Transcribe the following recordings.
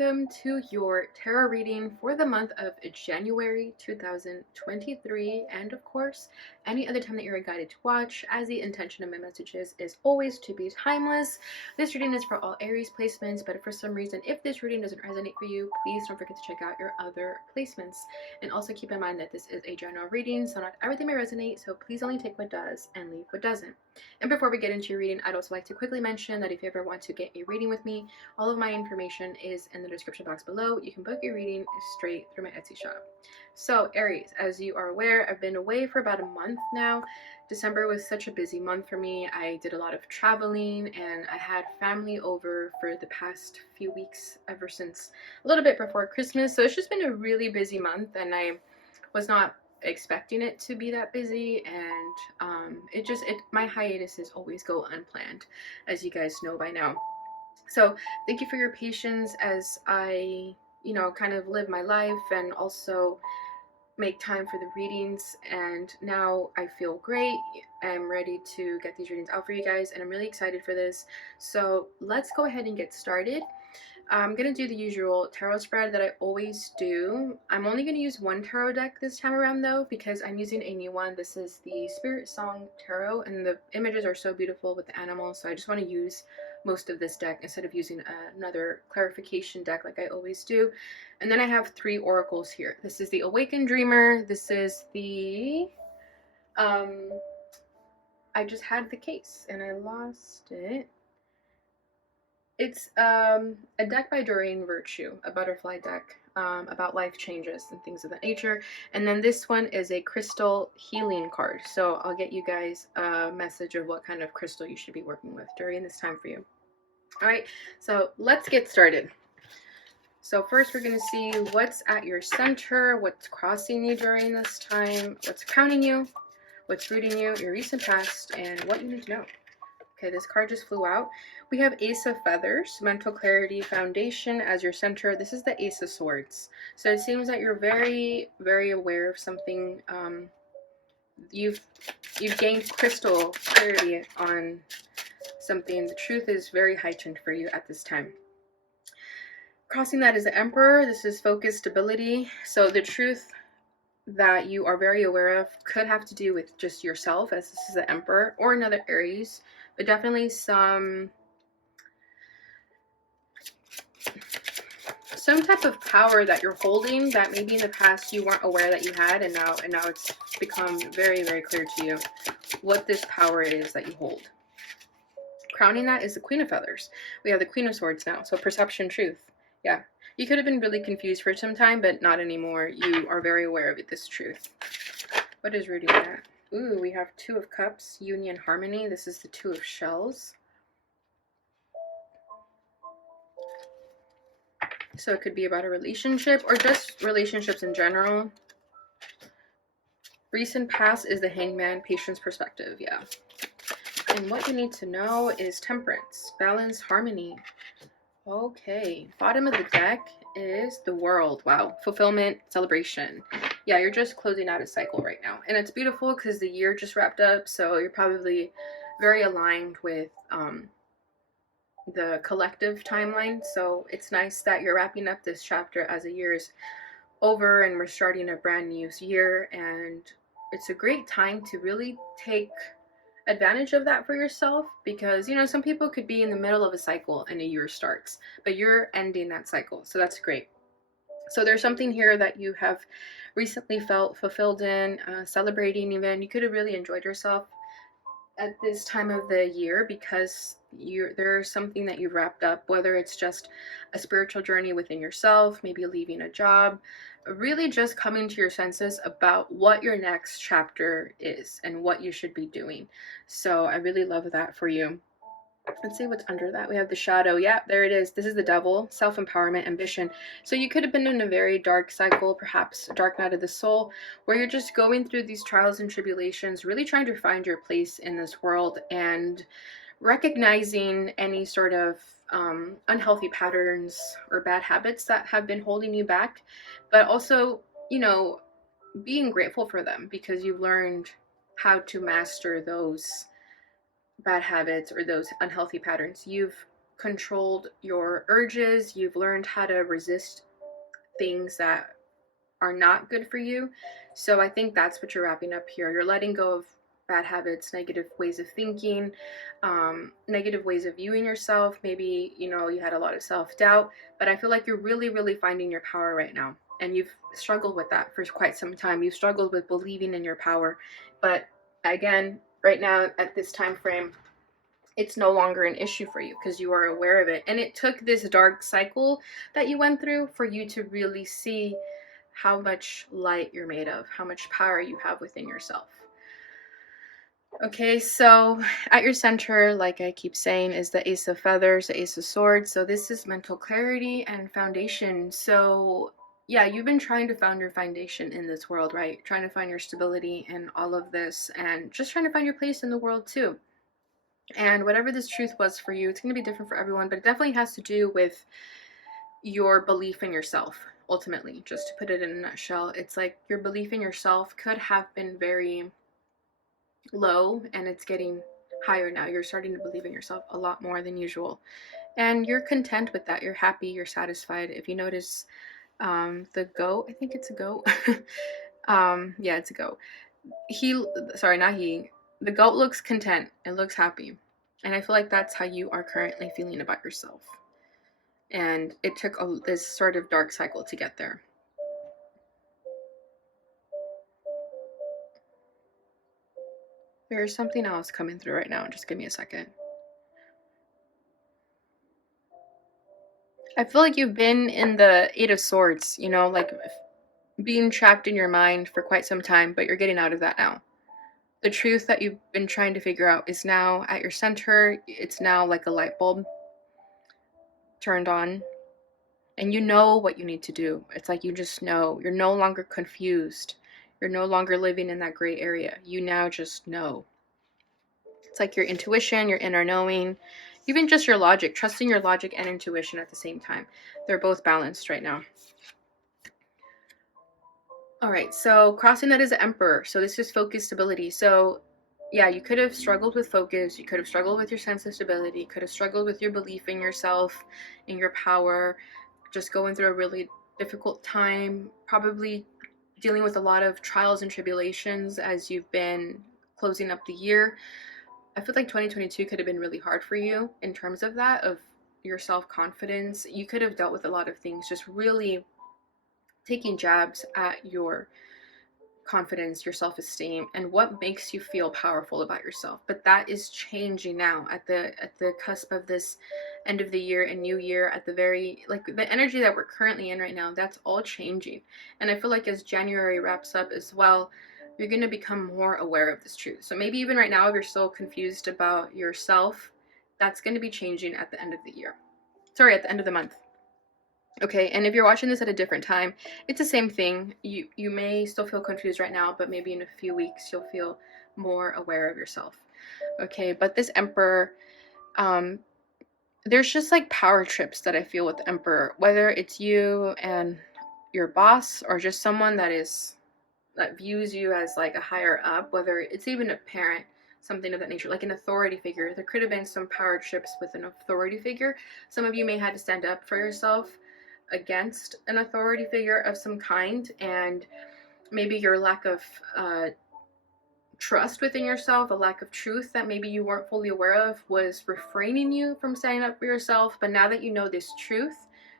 welcome to your tarot reading for the month of January 2023, and of course any other time that you're guided to watch, as the intention of my messages is always to be timeless. This reading is for all Aries placements, but if for some reason if this reading doesn't resonate for you, please don't forget to check out your other placements. And also keep in mind that this is a general reading, so not everything may resonate, so please only take what does and leave what doesn't. And before we get into your reading, I'd also like to quickly mention that if you ever want to get a reading with me, all of my information is in the description box below. You can book your reading straight through my Etsy shop. So Aries, as you are aware, I've been away for about a month now. December was such a busy month for me. I did a lot of traveling and I had family over for the past few weeks, ever since a little bit before Christmas. So it's just been a really busy month, and I was not expecting it to be that busy, and my hiatuses always go unplanned, as you guys know by now. So thank you for your patience as I kind of live my life and also make time for the readings. And now I feel great. I'm ready to get these readings out for you guys, and I'm really excited for this. So let's go ahead and get started. I'm going to do the usual tarot spread that I always do. I'm only going to use one tarot deck this time around though, because I'm using a new one. This is the Spirit Song Tarot, and the images are so beautiful with the animals, so I just want to use most of this deck instead of using another clarification deck like I always do. And then I have 3 oracles here. This is the Awakened Dreamer. This is the I just had the case and I lost it. It's a deck by Doreen Virtue, a butterfly deck about life changes and things of that nature. And then this one is a crystal healing card. So I'll get you guys a message of what kind of crystal you should be working with during this time for you. All right, so let's get started. So first we're going to see what's at your center, what's crossing you during this time, what's crowning you, what's rooting you, your recent past, and what you need to know. Okay, this card just flew out. We have Ace of Feathers, Mental Clarity, Foundation as your center. This is the Ace of Swords. So it seems that you're very, very aware of something. You've gained crystal clarity on something. The truth is very heightened for you at this time. Crossing that is the Emperor. This is focus, stability. So the truth that you are very aware of could have to do with just yourself, as this is the Emperor, or another Aries, but definitely some type of power that you're holding that maybe in the past you weren't aware that you had, and now it's become very, very clear to you what this power is that you hold. Crowning that is the Queen of Feathers. We have the Queen of Swords now, so perception, truth. Yeah, you could have been really confused for some time, but not anymore. You are very aware of this truth. What is rooting that? Ooh, we have 2 of Cups, union, harmony. This is the 2 of Shells. So it could be about a relationship or just relationships in general. Recent past is the Hangman, patience, perspective. Yeah. And what you need to know is temperance, balance, harmony. Okay, bottom of the deck is the World. Wow, fulfillment, celebration. Yeah, you're just closing out a cycle right now, and it's beautiful because the year just wrapped up, so you're probably very aligned with the collective timeline. So it's nice that you're wrapping up this chapter as a year is over and we're starting a brand new year, and it's a great time to really take advantage of that for yourself, because some people could be in the middle of a cycle and a year starts, but you're ending that cycle, so that's great. So there's something here that you have recently felt fulfilled in, celebrating even. You could have really enjoyed yourself at this time of the year because there's something that you've wrapped up, whether it's just a spiritual journey within yourself, maybe leaving a job, really just coming to your senses about what your next chapter is and what you should be doing. So I really love that for you. Let's see what's under that. We have the Shadow. Yeah, there it is. This is the Devil, self-empowerment, ambition. So you could have been in a very dark cycle, perhaps a dark night of the soul, where you're just going through these trials and tribulations, really trying to find your place in this world and recognizing any sort of unhealthy patterns or bad habits that have been holding you back, but also, being grateful for them because you've learned how to master those bad habits or those unhealthy patterns. You've controlled your urges. You've learned how to resist things that are not good for you. So I think that's what you're wrapping up here. You're letting go of bad habits, negative ways of thinking, negative ways of viewing yourself. Maybe, you know, you had a lot of self-doubt, but I feel like you're really, really finding your power right now. And you've struggled with that for quite some time. You've struggled with believing in your power. But again, right now at this time frame, it's no longer an issue for you because you are aware of it. And it took this dark cycle that you went through for you to really see how much light you're made of, how much power you have within yourself. Okay, so at your center, like I keep saying, is the Ace of Feathers, the Ace of Swords. So this is mental clarity and foundation. So yeah, you've been trying to find your foundation in this world, right? Trying to find your stability in all of this and just trying to find your place in the world too. And whatever this truth was for you, it's going to be different for everyone, but it definitely has to do with your belief in yourself. Ultimately, just to put it in a nutshell, it's like your belief in yourself could have been very low and it's getting higher now. You're starting to believe in yourself a lot more than usual. And you're content with that. You're happy, you're satisfied. If you notice the goat, I think it's a goat. Yeah, it's a goat. The goat looks content and looks happy. And I feel like that's how you are currently feeling about yourself. And it took this sort of dark cycle to get there. There's something else coming through right now. Just give me a second. I feel like you've been in the Eight of Swords, you know, like being trapped in your mind for quite some time, but you're getting out of that now. The truth that you've been trying to figure out is now at your center. It's now like a light bulb turned on. And you know what you need to do. It's like you just know. You're no longer confused. You're no longer living in that gray area. You now just know. It's like your intuition, your inner knowing, even just your logic, trusting your logic and intuition at the same time. They're both balanced right now. All right, so crossing that is the Emperor. So this is focus, stability. So yeah, you could have struggled with focus. You could have struggled with your sense of stability. You could have struggled with your belief in yourself, in your power, just going through a really difficult time, probably dealing with a lot of trials and tribulations as you've been closing up the year. I feel like 2022 could have been really hard for you in terms of that, of your self-confidence. You could have dealt with a lot of things, just really taking jabs at your confidence, your self-esteem, and what makes you feel powerful about yourself. But that is changing now at the cusp of this end of the year and new year, at the very, like, the energy that we're currently in right now, that's all changing. And I feel like as January wraps up as well, you're going to become more aware of this truth. So maybe even right now, if you're still confused about yourself, that's going to be changing at the end of the year. Sorry, at the end of the month. Okay, and if you're watching this at a different time, it's the same thing. You may still feel confused right now, but maybe in a few weeks you'll feel more aware of yourself. Okay, but this Emperor, there's just like power trips that I feel with the Emperor, whether it's you and your boss or just someone that views you as like a higher up, whether it's even a parent, something of that nature, like an authority figure. There could have been some power trips with an authority figure. Some of you may have to stand up for yourself against an authority figure of some kind, and maybe your lack of trust within yourself, a lack of truth that maybe you weren't fully aware of, was refraining you from standing up for yourself. But now that you know this truth,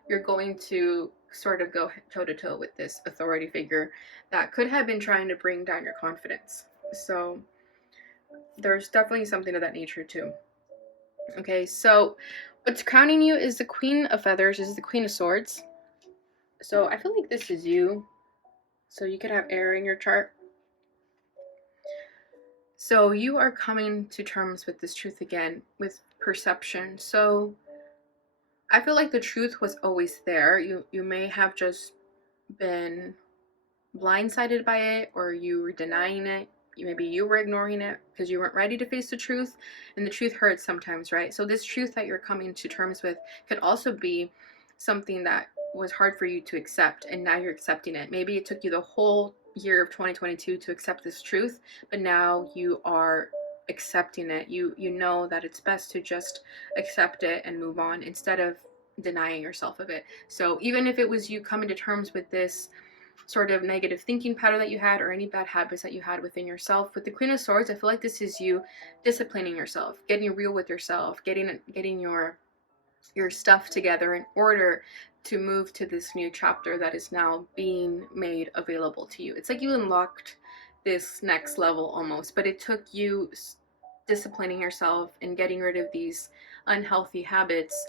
you're going to sort of go toe to toe with this authority figure that could have been trying to bring down your confidence. So there's definitely something of that nature too. Okay, so what's crowning you is the Queen of Feathers. This is the Queen of Swords. So I feel like this is you. So you could have air in your chart. So you are coming to terms with this truth again, with perception. So I feel like the truth was always there. You may have just been blindsided by it, or you were denying it. Maybe you were ignoring it because you weren't ready to face the truth, and the truth hurts sometimes, right? So this truth that you're coming to terms with could also be something that was hard for you to accept, and now you're accepting it. Maybe it took you the whole year of 2022 to accept this truth, but now you are accepting it. You know that it's best to just accept it and move on instead of denying yourself of it. So even if it was you coming to terms with this sort of negative thinking pattern that you had, or any bad habits that you had within yourself, with the Queen of Swords, I feel like this is you disciplining yourself, getting real with yourself, getting your stuff together in order to move to this new chapter that is now being made available to you. It's like you unlocked this next level almost, but it took you disciplining yourself and getting rid of these unhealthy habits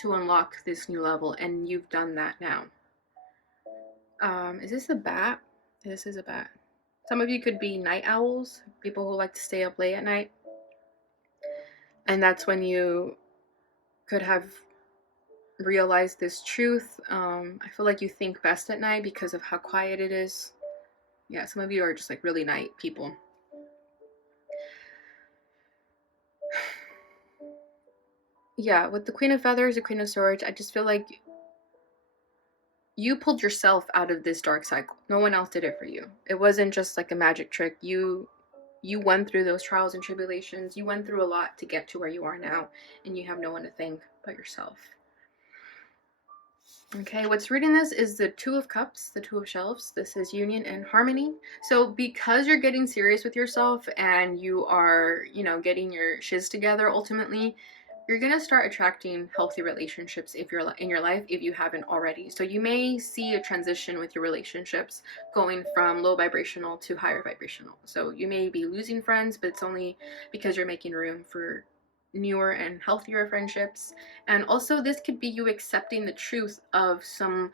to unlock this new level, and you've done that now. Is this a bat? This is a bat. Some of you could be night owls, people who like to stay up late at night, and that's when you could have realized this truth. I feel like you think best at night because of how quiet it is. Yeah, some of you are just like really night people. Yeah, with the Queen of Feathers, the Queen of Swords, I just feel like you pulled yourself out of this dark cycle. No one else did it for you. It wasn't just like a magic trick. You went through those trials and tribulations. You went through a lot to get to where you are now, and you have no one to thank but yourself. Okay, what's reading this is the Two of Cups, the Two of Shelves. This is union and harmony. So because you're getting serious with yourself and you are, getting your shiz together ultimately, you're going to start attracting healthy relationships if you're in your life, if you haven't already. So you may see a transition with your relationships going from low vibrational to higher vibrational. So you may be losing friends, but it's only because you're making room for newer and healthier friendships. And also this could be you accepting the truth of some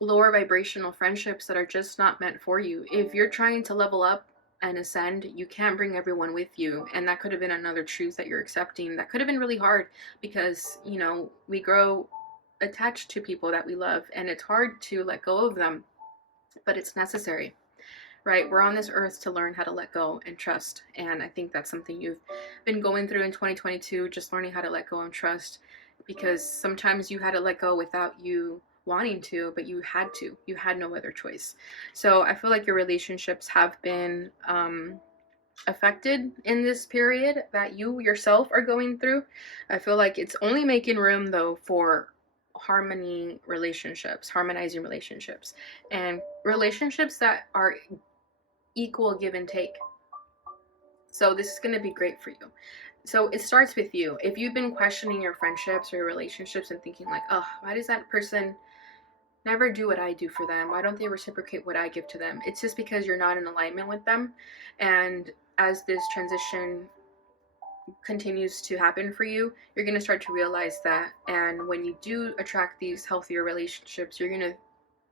lower vibrational friendships that are just not meant for you. If you're trying to level up and ascend, you can't bring everyone with you, and that could have been another truth that you're accepting. That could have been really hard because we grow attached to people that we love, and it's hard to let go of them, but it's necessary. Right? We're on this earth to learn how to let go and trust. And I think that's something you've been going through in 2022, just learning how to let go and trust, because sometimes you had to let go without you wanting to, but you had to. You had no other choice. So I feel like your relationships have been affected in this period that you yourself are going through. I feel like it's only making room though for harmonizing relationships, and relationships that are equal give and take. So this is going to be great for you. So it starts with you. If you've been questioning your friendships or your relationships and thinking like, oh, why does that person never do what I do for them? Why don't they reciprocate what I give to them? It's just because you're not in alignment with them. And as this transition continues to happen for you, you're going to start to realize that. And when you do attract these healthier relationships, you're going to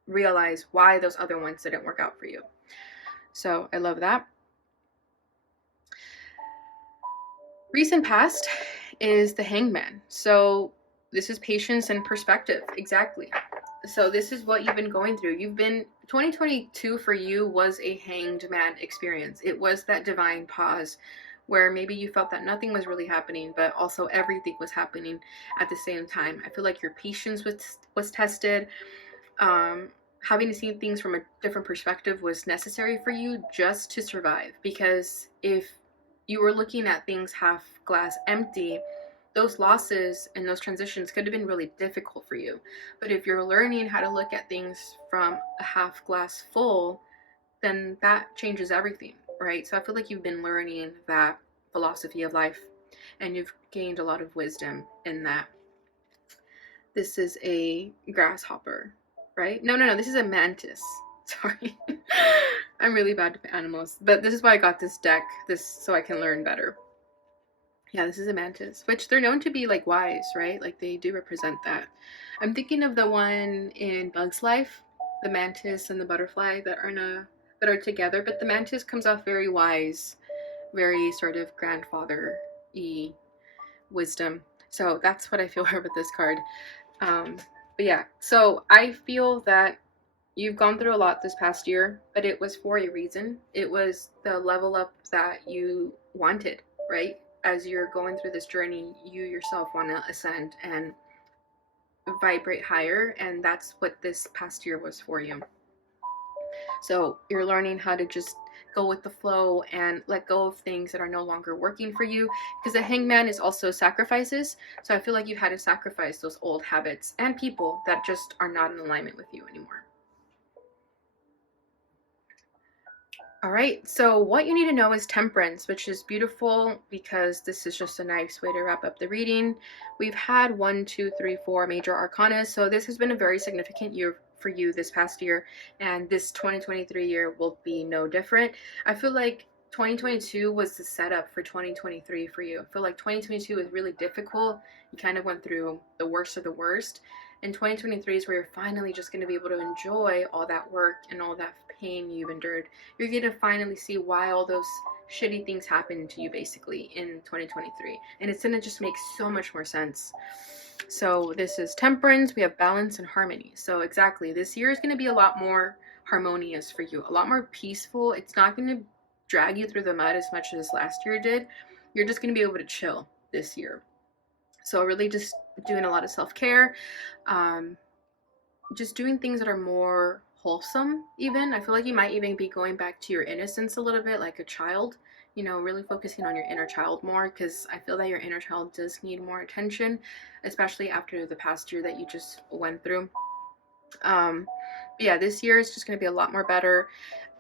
realize why those other ones didn't work out for you. So I love that. Recent past is the Hangman. So this is patience and perspective. Exactly. So this is what you've been going through. 2022 for you was a hanged man experience. It was that divine pause where maybe you felt that nothing was really happening, but also everything was happening at the same time. I feel like your patience was tested. Having to see things from a different perspective was necessary for you just to survive, because if you were looking at things half glass empty, those losses and those transitions could have been really difficult for you. But if you're learning how to look at things from a half glass full, then that changes everything, right? So I feel like you've been learning that philosophy of life, and you've gained a lot of wisdom in that. This is a grasshopper, right? No, this is a mantis. Sorry. I'm really bad with animals, but this is why I got this deck, so I can learn better. Yeah, this is a mantis, which they're known to be like wise, right? Like they do represent that. I'm thinking of the one in Bug's Life, the mantis and the butterfly that are together, but the mantis comes off very wise, very sort of grandfather-y wisdom. So that's what I feel with this card. But yeah, so I feel that you've gone through a lot this past year, but it was for a reason. It was the level up that you wanted, right? As you're going through this journey, you yourself want to ascend and vibrate higher, and that's what this past year was for you. So you're learning how to just go with the flow and let go of things that are no longer working for you, because the Hangman is also sacrifices. So I feel like you've had to sacrifice those old habits and people that just are not in alignment with you anymore. All right, so what you need to know is Temperance, which is beautiful because this is just a nice way to wrap up the reading. We've had 1, 2, 3, 4 major arcana, so this has been a very significant year for you this past year, and this 2023 year will be no different. I feel like 2022 was the setup for 2023 for you. I feel like 2022 was really difficult. You kind of went through the worst of the worst. And 2023 is where you're finally just going to be able to enjoy all that work and all that pain you've endured. You're going to finally see why all those shitty things happened to you basically in 2023. And it's going to just make so much more sense. So this is Temperance. We have balance and harmony. So exactly, this year is going to be a lot more harmonious for you, a lot more peaceful. It's not going to drag you through the mud as much as last year did. You're just going to be able to chill this year. So really just doing a lot of self-care, just doing things that are more wholesome even. I feel like you might even be going back to your innocence a little bit, like a child, you know, really focusing on your inner child more, because I feel that your inner child does need more attention, especially after the past year that you just went through. Yeah, this year is just going to be a lot more better.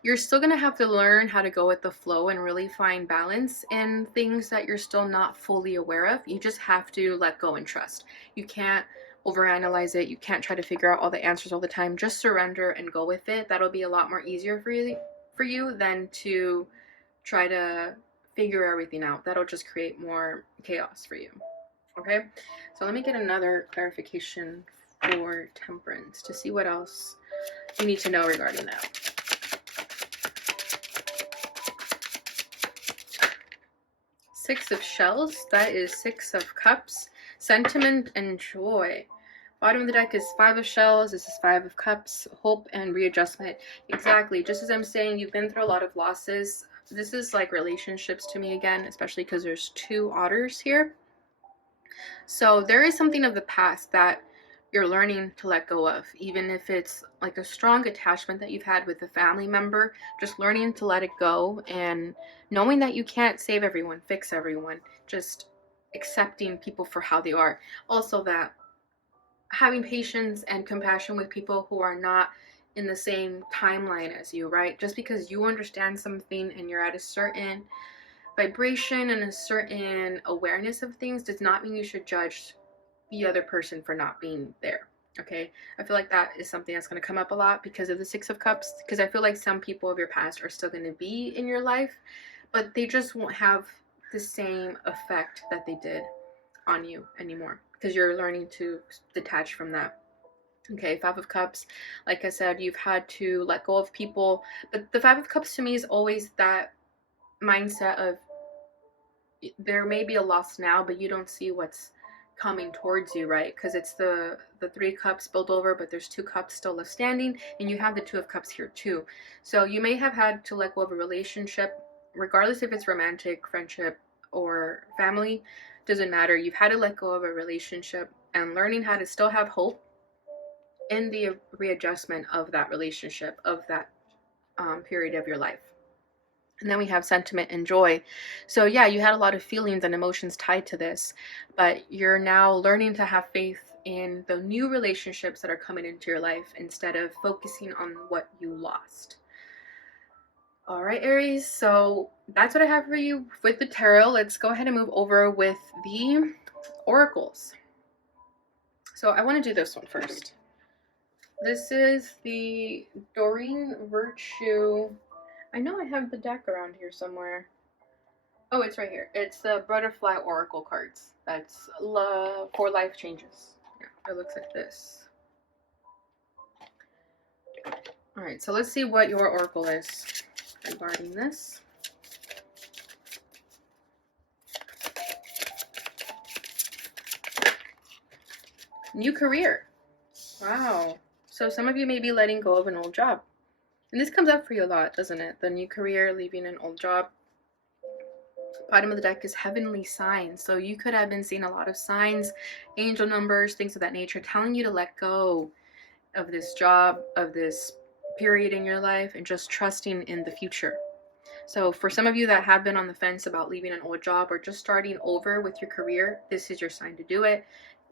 You're still going to have to learn how to go with the flow and really find balance in things that you're still not fully aware of. You just have to let go and trust. You can't overanalyze it. You can't try to figure out all the answers all the time. Just surrender and go with it. That'll be a lot more easier for you than to try to figure everything out. That'll just create more chaos for you. Okay? So let me get another clarification for Temperance to see what else you need to know regarding that. Six of Shells, that is 6 of Cups, Sentiment and Joy. Bottom of the deck is 5 of Shells, this is 5 of Cups, Hope and Readjustment. Exactly, just as I'm saying, you've been through a lot of losses. This is like relationships to me again, especially because there's 2 otters here. So there is something of the past that you're learning to let go of, even if it's like a strong attachment that you've had with a family member. Just learning to let it go and knowing that you can't save everyone, fix everyone, just accepting people for how they are. Also that having patience and compassion with people who are not in the same timeline as you, right? Just because you understand something and you're at a certain vibration and a certain awareness of things does not mean you should judge the other person for not being there. Okay, I feel like that is something that's going to come up a lot because of the 6 of Cups, because I feel like some people of your past are still going to be in your life, but they just won't have the same effect that they did on you anymore because you're learning to detach from that. Okay, 5 of Cups, like I said, you've had to let go of people, but the 5 of Cups to me is always that mindset of there may be a loss now, but you don't see what's coming towards you, right? Because it's the 3 cups spilled over, but there's 2 cups still left standing, and you have the 2 of Cups here too. So you may have had to let go of a relationship, regardless if it's romantic, friendship, or family, doesn't matter. You've had to let go of a relationship and learning how to still have hope in the readjustment of that relationship, of that period of your life. And then we have Sentiment and Joy. So yeah, you had a lot of feelings and emotions tied to this, but you're now learning to have faith in the new relationships that are coming into your life instead of focusing on what you lost. All right, Aries, so that's what I have for you with the tarot. Let's go ahead and move over with the oracles. So I want to do this one first. This is the Doreen Virtue. I know I have the deck around here somewhere. Oh, it's right here. It's the Butterfly Oracle cards. That's for life changes. Yeah, it looks like this. All right, so let's see what your oracle is regarding this. New career. Wow. So some of you may be letting go of an old job. And this comes up for you a lot, doesn't it? The new career, leaving an old job. Bottom of the deck is heavenly signs. So you could have been seeing a lot of signs, angel numbers, things of that nature, telling you to let go of this job, of this period in your life, and just trusting in the future. So for some of you that have been on the fence about leaving an old job or just starting over with your career, this is your sign to do it,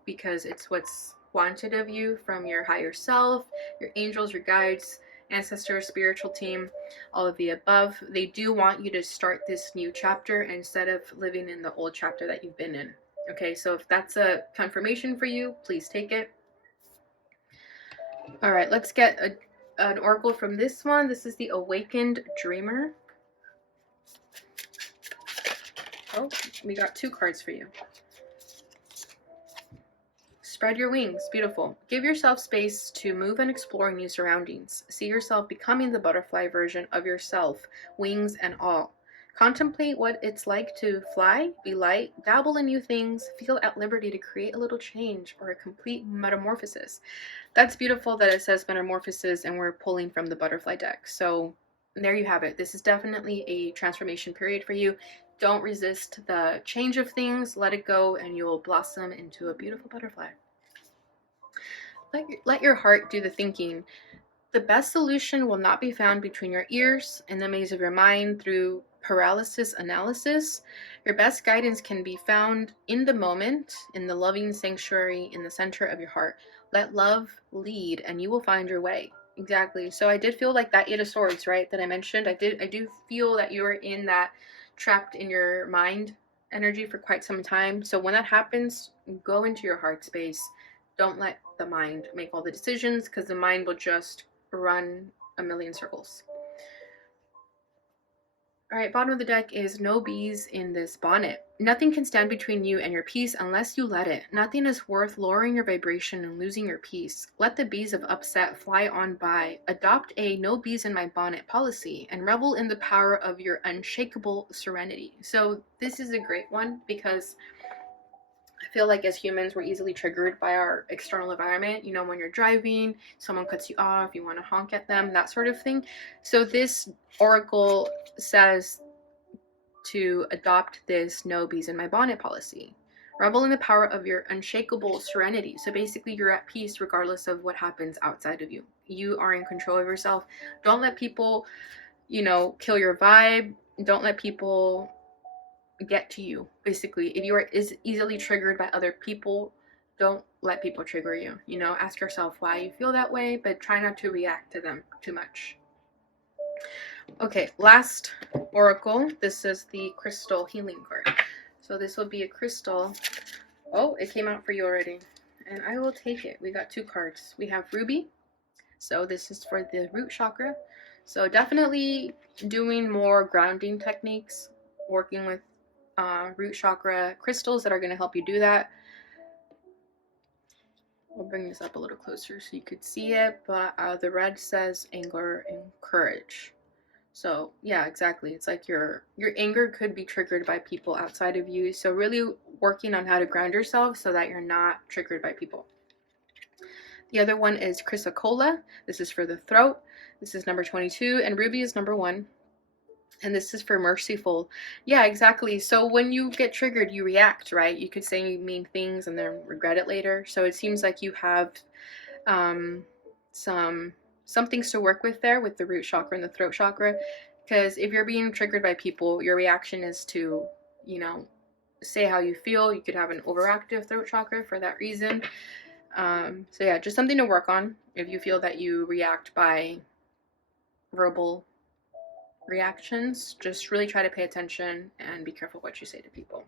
because it's what's wanted of you from your higher self, your angels, your guides, ancestors, spiritual team, all of the above. They do want you to start this new chapter instead of living in the old chapter that you've been in. Okay, so if that's a confirmation for you, please take it. All right, let's get an oracle from this one. This is the Awakened Dreamer. Oh, we got 2 cards for you. Spread your wings. Beautiful. Give yourself space to move and explore new surroundings. See yourself becoming the butterfly version of yourself, wings and all. Contemplate what it's like to fly, be light, dabble in new things, feel at liberty to create a little change or a complete metamorphosis. That's beautiful that it says metamorphosis and we're pulling from the butterfly deck. So there you have it. This is definitely a transformation period for you. Don't resist the change of things. Let it go and you'll blossom into a beautiful butterfly. Let your heart do the thinking. The best solution will not be found between your ears, in the maze of your mind, through paralysis analysis. Your best guidance can be found in the moment, in the loving sanctuary, in the center of your heart. Let love lead, and you will find your way. Exactly. So I did feel like that 8 of Swords, right, that I mentioned. I do feel that you were in that trapped in your mind energy for quite some time. So when that happens, go into your heart space. Don't let the mind make all the decisions, because the mind will just run a million circles. All right, bottom of the deck is no bees in this bonnet. Nothing can stand between you and your peace unless you let it. Nothing is worth lowering your vibration and losing your peace. Let the bees of upset fly on by. Adopt a no bees in my bonnet policy and revel in the power of your unshakable serenity. So this is a great one because I feel like as humans, we're easily triggered by our external environment. You know, when you're driving, someone cuts you off, you want to honk at them, that sort of thing. So this oracle says to adopt this no bees in my bonnet policy. Revel in the power of your unshakable serenity. So basically, you're at peace regardless of what happens outside of you. You are in control of yourself. Don't let people, kill your vibe. Don't let people get to you. Basically, if you are easily triggered by other people, don't let people trigger you. Ask yourself why you feel that way, but try not to react to them too much. Okay, last oracle. This is the crystal healing card. So this will be a crystal. Oh, it came out for you already, and I will take it. We got 2 cards. We have ruby. So this is for the root chakra. So definitely doing more grounding techniques, working with root chakra crystals that are going to help you do that. I'll bring this up a little closer so you could see it, but the red says anger and courage. So yeah, exactly. It's like your anger could be triggered by people outside of you. So really working on how to ground yourself so that you're not triggered by people. The other one is chrysocolla. This is for the throat. This is number 22, and ruby is number 1. And this is for merciful. Yeah, exactly. So when you get triggered, you react, right? You could say mean things and then regret it later. So it seems like you have some things to work with there with the root chakra and the throat chakra. Because if you're being triggered by people, your reaction is to, say how you feel. You could have an overactive throat chakra for that reason. So yeah, just something to work on if you feel that you react by verbal reactions. Just really try to pay attention and be careful what you say to people.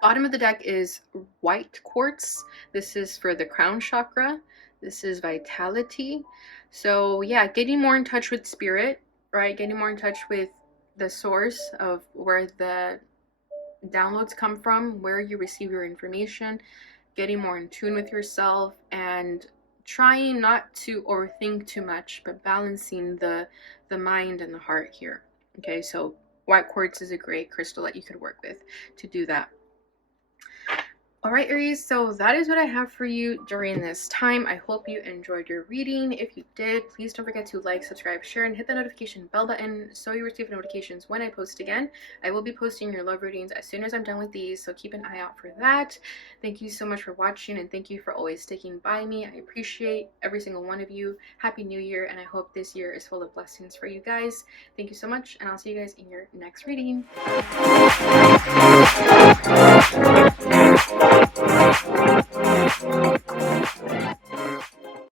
Bottom of the deck is white quartz. This is for the crown chakra. This is vitality. So yeah, getting more in touch with spirit, right? Getting more in touch with the source of where the downloads come from, where you receive your information, getting more in tune with yourself, and trying not to overthink too much, but balancing the mind and the heart here. Okay, so white quartz is a great crystal that you could work with to do that. Alright, Aries, so that is what I have for you during this time. I hope you enjoyed your reading. If you did, please don't forget to like, subscribe, share, and hit the notification bell button so you receive notifications when I post again. I will be posting your love readings as soon as I'm done with these, so keep an eye out for that. Thank you so much for watching, and thank you for always sticking by me. I appreciate every single one of you. Happy New Year, and I hope this year is full of blessings for you guys. Thank you so much, and I'll see you guys in your next reading.